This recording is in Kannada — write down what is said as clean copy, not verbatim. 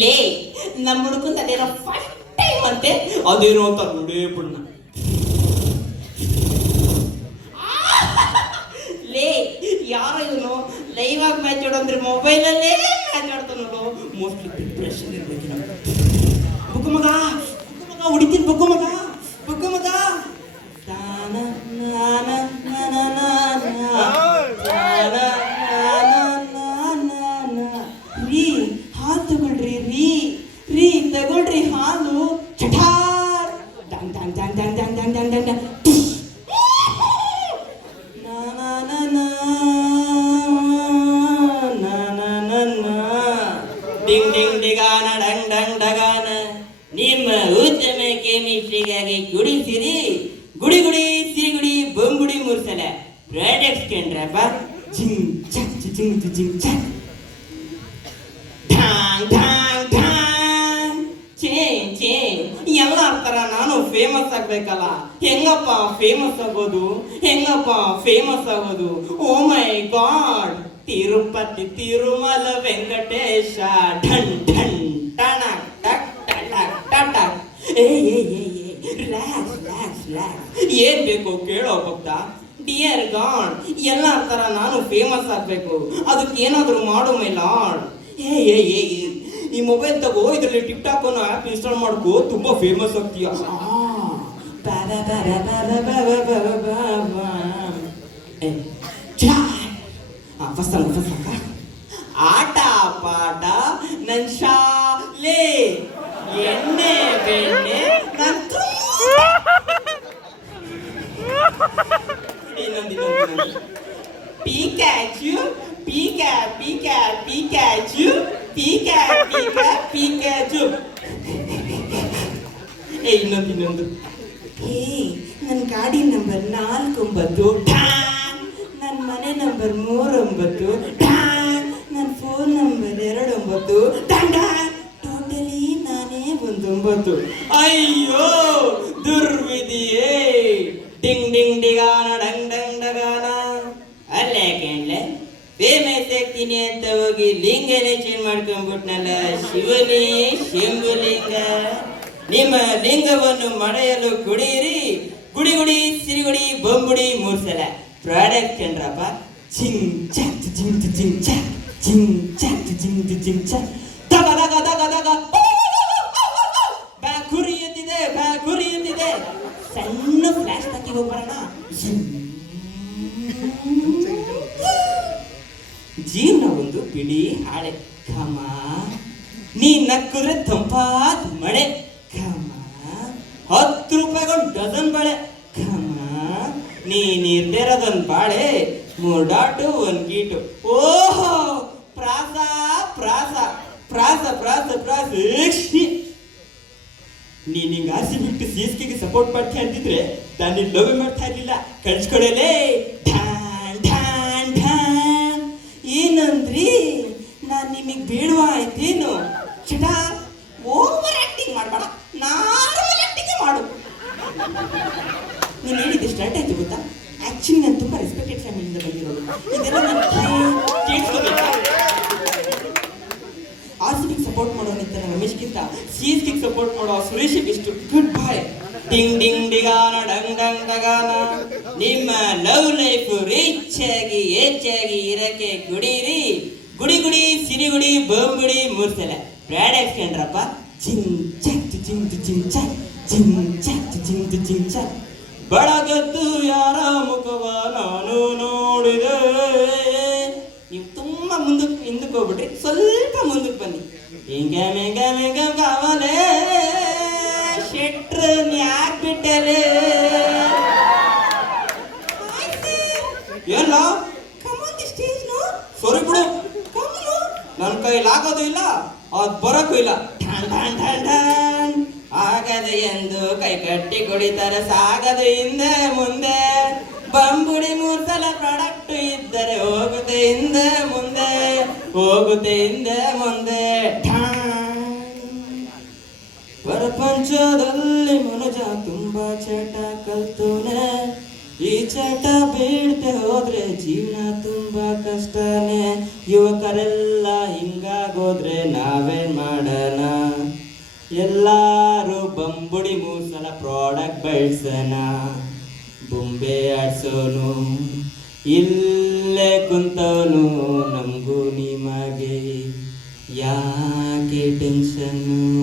ಲೇ ನಮ್ಮ ಹುಡುಗಂತ ಅದೇನೋ ಫಸ್ಟ್ ಟೈಮ್ ಅಂತೆ ಅದೇನೋ ಅಂತ ನೋಡೇ ಬಿಡ್ನ. ಲೇ ಯಾರೋ ಇವನು ಲೈವ್ ಆಗಿ ಮ್ಯಾಚ್ ಆಡೋಂದ್ರೆ ಮೊಬೈಲಲ್ಲೇ ಮ್ಯಾಚ್ ಆಡ್ತಾನೋ. ಮೋಸ್ಟ್ಲಿ ಡಿಪ್ರೆಷನ್ ಇರ್ಬೇಕಿಲ್ಲ. ಬುಗ್ಗು ಮಗ ಹೊಡಿತೀನಿ, ಬುಗ್ಗು ಮಗ ರೀ ಹಾಲು ತಗೊಳ್ರಿ, ರೀ ತಗೊಳ್ರಿ ಹಾಲು. ಚಟಾರ್ ದಂಗ್ ದಂಗ್ ದಂಗ್ ದಂಗ್ ದಂಗ್ ದಂಗ್ ದಂಗ್ ದಂಗ್ ದಂಗ್. ಡಿಂಗ್ ಡಿಂಗ್ ಡಿಗಾನ ಡಂಗ್ ಡಂಗ್ ಡಗಾನ. ನಿಮ್ಮ ಉದ್ಯಮ ಕೆಮಿಸ್ಟ್ರಿಗಾಗಿ ಗುಡಿಸಿರಿ ಗುಡಿ ಸಿರಿಗುಡಿ ಬೊಂಬುಡಿ ಮೂರ್ಸಲ ಪ್ರಾಡಕ್ಟ್ಸ್ ಕಂಡ್ರಪ್ಪ. ಜಿಂಗ್ ಚಕ್ ಜಿಂಗ್ ಜಿಂಗ್ ಚಕ್ ಢಾಂಗ್ ಢಾಂಗ್ ಢಾಂಗ್. ಚೇಂಜ್ ಎಲ್ಲ ಥರ ನಾನು ಫೇಮಸ್ ಆಗ್ಬೇಕಲ್ಲ. ಹೆಂಗಪ್ಪ ಫೇಮಸ್ ಆಗೋದು? Oh my god, Tirupati Tirumala Venkatesha ಢನ್ ಢನ್ ಟಣ ಟಕ್ ಟಕ್ ಟಟ. ರಿಲ್ಯಾಕ್ಸ್. ಏನ್ ಬೇಕು ಕೇಳೋ ಭಕ್ತ. ಡಿಯರ್ ಗಾಡ್, ಎಲ್ಲ ಥರ ನಾನು ಫೇಮಸ್ ಆಗಬೇಕು, ಅದಕ್ಕೆ ಏನಾದರೂ ಮಾಡು ಮೈ ಲಾರ್ಡ್. ಈ ಮೊಬೈಲ್ ತಗೋ, ಇದರಲ್ಲಿ ಟಿಕ್ ಟಾಕ್ ಅನ್ನೋ ಆ್ಯಪ್ ಇನ್ಸ್ಟಾಲ್ ಮಾಡ್ಕೋ, ತುಂಬಾ ಫೇಮಸ್ ಆಗ್ತೀಯ. ಫಸ್ಟ್ ಆಟ ಪಾಠ ನನ್ ಶಾಲೆ ಎಣ್ಣೆ ಬೆಣ್ಣೆ ಇನ್ನೊಂದು ಪಿಕ್ಯಾಚು ಇನ್ನೊಂದು ನನ್ನ ಗಾಡಿ ನಂಬರ್ 49, ನನ್ನ ಮನೆ ನಂಬರ್ 39, ನನ್ನ ಫೋನ್ ನಂಬರ್ 29, ಟೋಟಲಿ ನಾನೇ 19. ಅಯ್ಯೋ ದುರ್ವಿಧಿಯೇ. ಡಿಂಗ್ ಡಿಂಗ್ ಡಿಗಾನ ಡಂಗ್ ಡಂಗ್ ಡಗಾನ. ಅಲ್ಲೇ ಕೇಳಲೆ ಫೇಮಸ್ ಆಗ್ತೀನಿ ಅಂತ ಹೋಗಿ ಲಿಂಗನೇ ಚೇಂಜ್ ಮಾಡ್ಕೊಂಡ್ಬಿಟ್ನಲ್ಲ ಶಿವನೇ ಶಂಭುಲಿಂಗ. ನಿಮ್ಮ ಲಿಂಗವನ್ನು ಮಳೆಯಲು ಕುಡಿಯಿರಿ ಗುಡಿ ಸಿರಿಗುಡಿ ಬೊಂಬುಡಿ ಮೂರ್ಸಲ ಪ್ರಾಡಕ್ಟ್ ಕಂಡ್ರಪ್ಪ. ಜಿಂಗ್ ಚಕ್ ಜಿಂಗ್ ಜಿಂಗ್ ಚಕ್ ಜಿಂಗ್ ಚಕ್ ಜಿಂಗ್ ಚಕ್ ದಗ ದಗ ದಗ ದಗ. ಬ್ಯಾಕುರಿ ಎದ್ದಿದೆ. ಸಣ್ಣ ಫ್ಲಾಶ್ ಹಾಕಿ ಹೋಗ್ಬರೋಣ. ಜೀವನ ಒಂದು ಬಿಳಿ ಹಾಳೆ ಖಮ, ನೀ ನಕ್ಕರೆ ತಂಪಾದ ಮಳೆ ಖಮ, 10 ರೂಪಾಯಿಗೊಂದು ಡಜನ್ ಬಳೆ ಖಮ, ನೀ ನಿರ್ದೇರದೊಂದು ಬಾಳೆ 3 ಡಾಟು 1 ಗೀಟು. ಓಹೋ ಪ್ರಾಸ ನೀನ್ ಹಿಂಗ ಆಸೆ ಬಿಟ್ಟು CSK ಸಪೋರ್ಟ್ ಮಾಡ್ತೀಯ ಅಂತಿದ್ರೆ ನಾನು ಲವ್ ಮಾಡ್ತಾ ಇರ್ಲಿಲ್ಲ. ಕಳ್ಸ್ಕೊಡಲೇ. ಏನಂದ್ರಿ? ನಾನು ನಿಮಗೆ ಬೇಡವಾ ಆಯ್ತೇನು? ಚಟ ಓವರ್ ಆಕ್ಟಿಂಗ್ ಮಾಡಬೇಡ, ನಾರ್ಮಲ್ ಆಕ್ಟಿಂಗ್ ಮಾಡು. ನೀನು ಹೇಳಿದ್ದು ಸ್ಟಾರ್ಟ್ ಆಯ್ತು ಗೊತ್ತಾ? ಆಕ್ಚುಲಿ ನಾನು ತುಂಬಾ ರೆಸ್ಪೆಕ್ಟೆಡ್ ಫ್ಯಾಮಿಲಿಯಿಂದ ಬಂದಿರೋದು. ಇದೆಲ್ಲ ನಾನು ಕೇಳಿಸ್ಕೋಬೇಕಾ? RCB ಸಪೋರ್ಟ್ ಮಾಡೋನಿಂತ ರಮೇಶ್ಗಿಂತ CSK ಸಪೋರ್ಟ್ ಮಾಡೋ ಸುರೇಶಿಗೆ ಇಷ್ಟು ಗುಡ್ ಬಾಯ್. ಡಿಂಗ್ ಡಿಂಗ್ ಡಿಗಾನ ಡಂಗ್ ಡಂಗ್ ಡಗಾನ. ನಿಮ್ಮ ಲವ್ ಲೈಫ್ ಹೆಚ್ಚಾಗಿ ಇರಕ್ಕೆ ಕುಡೀರಿ ಗುಡಿ ಸಿರಿಗುಡಿ ಬೊಂಬುಡಿ ಮೂರ್ಸಲ ಪ್ರಾಡಕ್ಟ್ಸ್ ಕಂಡ್ರಪ್ಪ. ಜಿಂಗ್ ಚಕ್ ಜಿಂಗ್ ಚಕ್. ಬೆಳಗದ್ದು ಯಾರ ಮುಖವ ನಾನು ನೋಡಿದೆ. ನೀವು ತುಂಬಾ ಹಿಂದಕ್ಕೆ ಹೋಗ್ಬಿಟ್ರಿ, ಸ್ವಲ್ಪ ಮುಂದಕ್ಕೆ ಬನ್ನಿ. ಹಿಂಗ ಕಾವಲೆ ಶೆಟ್ರ ಯಾಕೆ ಬಿಟ್ಟಲೆ? ಎಲ್ಲ ಸರಿ ಬಿಡು, ನನ್ನ ಕೈಲಾಗೋದು ಇಲ್ಲ, ಅದು ಬರೋಕ್ಕೂ ಇಲ್ಲ. ಆಗದು ಎಂದು ಕೈ ಕಟ್ಟಿ ಕುಡಿತಾರೆ, ಸಾಗದು ಹಿಂದೆ ಮುಂದೆ. ಬಂಬುಡಿ 3 ಸಲ ಪ್ರಾಡಕ್ಟ್ ಇದ್ದರೆ ಹೋಗುತ್ತೆ ಹಿಂದೆ ಮುಂದೆ. ಪ್ರಪಂಚದಲ್ಲಿ ಮನುಜ ತುಂಬಾ ಚಟ ಕಲ್ತೋನೆ, ಈ ಚಟ ಬೇಡ್ದೆ ಹೋದ್ರೆ ಜೀವನ ತುಂಬಾ ಕಷ್ಟನೇ. ಯುವಕರೆಲ್ಲ ಹಿಂಗಾಗೋದ್ರೆ ನಾವೇನ್ ಮಾಡೋಣ? ಎಲ್ಲಾರು ಬಂಬುಡಿ ಮೂಸಲ ಪ್ರಾಡಕ್ಟ್ ಬಳಸೋಣ. ಬೊಂಬೆ ಆಡ್ಸೋನು ಇಲ್ಲೇ ಕುಂತವನು, ನಮಗೂ ನಿಮಗೆ ಯಾಕೆ ಟೆನ್ಷನ್ನು?